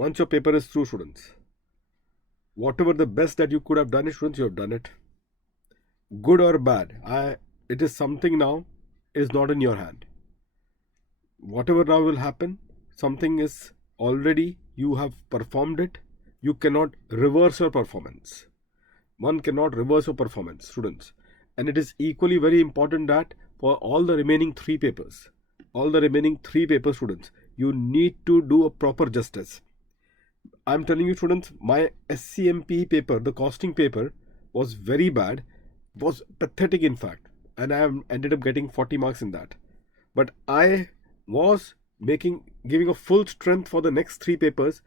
once your paper is through, students, whatever the best that you could have done it, students, you have done it. Good or bad, it is something now is not in your hand. Whatever now will happen, something is already, you have performed it. You cannot reverse your performance. One cannot reverse your performance, students. And it is equally very important that for all the remaining three papers, students, you need to do a proper justice. I'm telling you, students, my SCMP paper, the costing paper, was very bad, was pathetic in fact, and I ended up getting 40 marks in that. But I was giving a full strength for the next three papers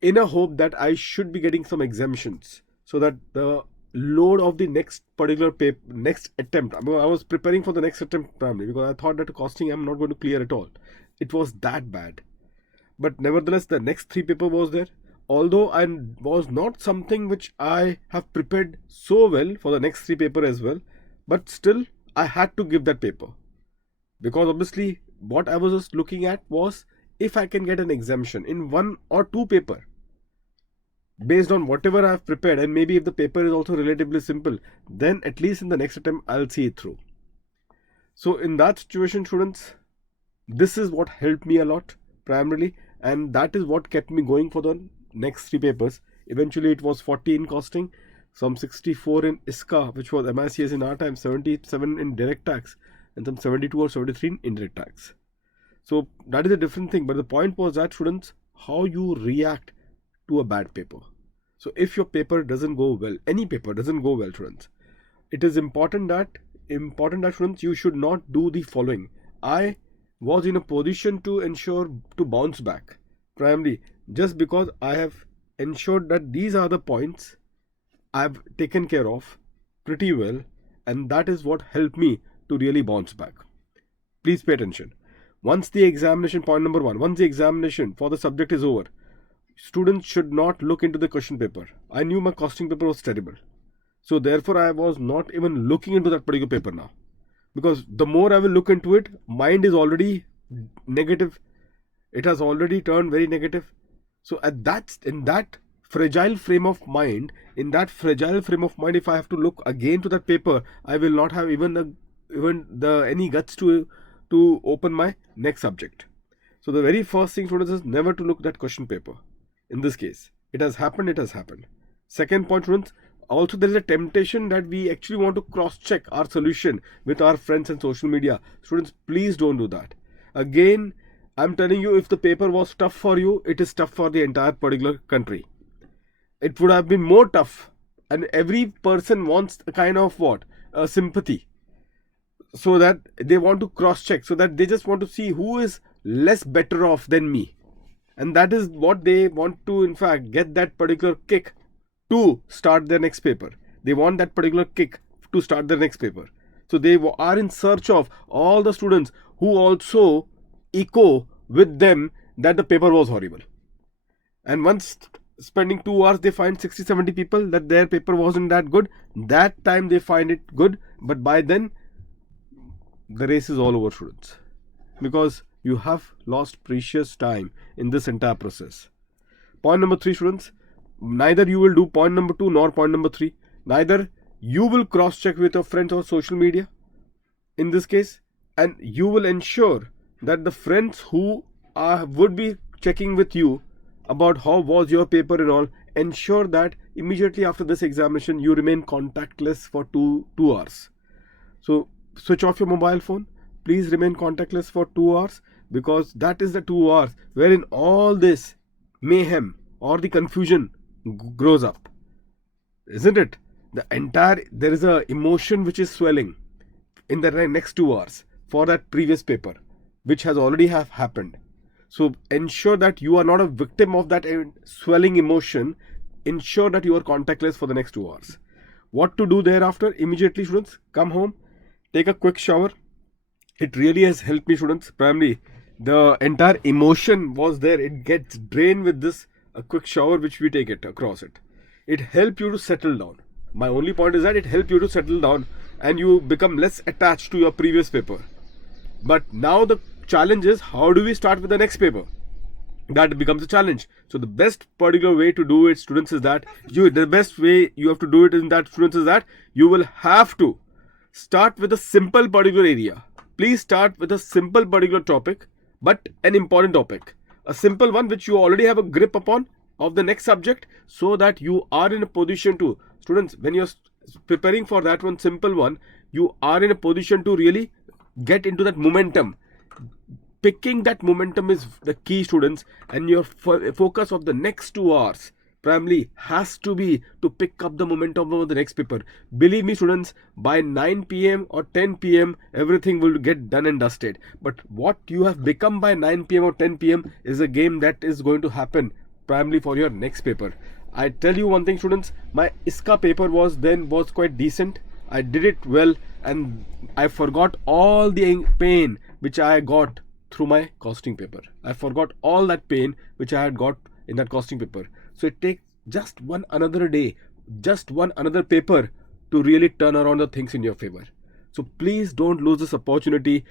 in a hope that I should be getting some exemptions so that the load of the next particular next attempt, I was preparing for the next attempt primarily because I thought that costing I'm not going to clear at all. It was that bad. But nevertheless, the next three paper was there. Although I was not something which I have prepared so well for the next three paper as well, but still I had to give that paper. Because obviously what I was just looking at was if I can get an exemption in one or two paper based on whatever I have prepared, and maybe if the paper is also relatively simple, then at least in the next attempt I'll see it through. So in that situation, students, this is what helped me a lot primarily, and that is what kept me going for the next three papers. Eventually it was 40 in costing, some 64 in ISCA, which was MICS in our time, 77 in direct tax, and some 72 or 73 in indirect tax. So that is a different thing, but the point was that, students, how you react to a bad paper. So if your paper doesn't go well, any paper doesn't go well, students, it is important that students, you should not do the following. I was in a position to ensure to bounce back primarily just because I have ensured that these are the points I've taken care of pretty well, and that is what helped me to really bounce back. Please pay attention. Once the examination, point number one, once the examination for the subject is over, students should not look into the question paper. I knew my costing paper was terrible. So therefore I was not even looking into that particular paper now. Because the more I will look into it, mind is already negative. It has already turned very negative. So in that fragile frame of mind, if I have to look again to that paper, I will not have any guts to open my next subject. So the very first thing, students, is never to look at that question paper. In this case, it has happened. Second point, students, also there is a temptation that we actually want to cross-check our solution with our friends and social media. Students, please don't do that. Again, I'm telling you, if the paper was tough for you, it is tough for the entire particular country. It would have been more tough, and every person wants a kind of a sympathy, so that they want to cross-check, so that they just want to see who is less better off than me. And that is what they want to, in fact, get that particular kick to start their next paper. They want that particular kick to start their next paper. So they are in search of all the students who also echo with them that the paper was horrible. And once spending 2 hours, they find 60-70 people that their paper wasn't that good. That time they find it good, but by then the race is all over, students, because you have lost precious time in this entire process. Point number 3, students, neither you will do point number 2 nor point number 3. Neither you will cross-check with your friends on social media in this case, and you will ensure that the friends who would be checking with you about how was your paper and all, ensure that immediately after this examination you remain contactless for 2 hours. So switch off your mobile phone. Please remain contactless for 2 hours, because that is the 2 hours wherein all this mayhem or the confusion grows up, isn't it? There is a emotion which is swelling in the next 2 hours for that previous paper, which has already happened. So ensure that you are not a victim of that swelling emotion. Ensure that you are contactless for the next 2 hours. What to do thereafter? Immediately, students, come home, take a quick shower. It really has helped me, students. Primarily, the entire emotion was there. It gets drained with this a quick shower which we take it across it. It helps you to settle down. My only point is that it helps you to settle down and you become less attached to your previous paper. But now the challenge is, how do we start with the next paper? that becomes a challenge. So the best particular way to do it, students, is that the best way you have to do it in that, students, is that you will have to start with a simple particular area. Please start with a simple particular topic, but an important topic, a simple one which you already have a grip upon of the next subject, so that you are in a position to, students, when you're preparing for that one simple one, you are in a position to really get into that momentum. Picking that momentum is the key, students, and your focus of the next 2 hours primarily has to be to pick up the momentum of the next paper. Believe me, students, by 9 p.m. or 10 p.m. everything will get done and dusted. But what you have become by 9 p.m. or 10 p.m. is a game that is going to happen primarily for your next paper. I tell you one thing, students, my ISCA paper was quite decent. I did it well, and I forgot all the pain which I got through my costing paper. I forgot all that pain which I had got in that costing paper. So it takes just one another day, just one another paper to really turn around the things in your favor. So please don't lose this opportunity.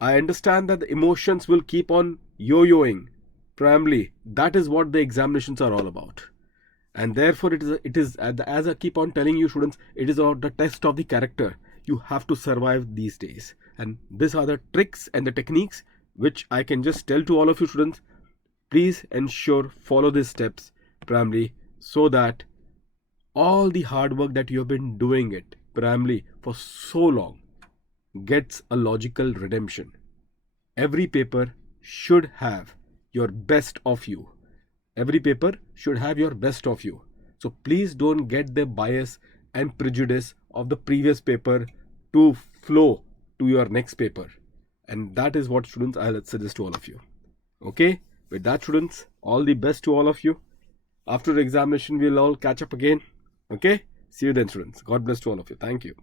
I understand that the emotions will keep on yo-yoing. Primarily, that is what the examinations are all about. And therefore it is as I keep on telling you, students, it is the test of the character. You have to survive these days, and these are the tricks and the techniques which I can just tell to all of you, students. Please ensure follow these steps primarily, so that all the hard work that you have been doing it primarily for so long gets a logical redemption. Every paper should have your best of you. Every paper should have your best of you. So please don't get the bias and prejudice of the previous paper to flow to your next paper. And that is what, students, I'll suggest to all of you. Okay, with that, students, all the best to all of you. After the examination, we'll all catch up again. Okay, see you then, students. God bless to all of you. Thank you.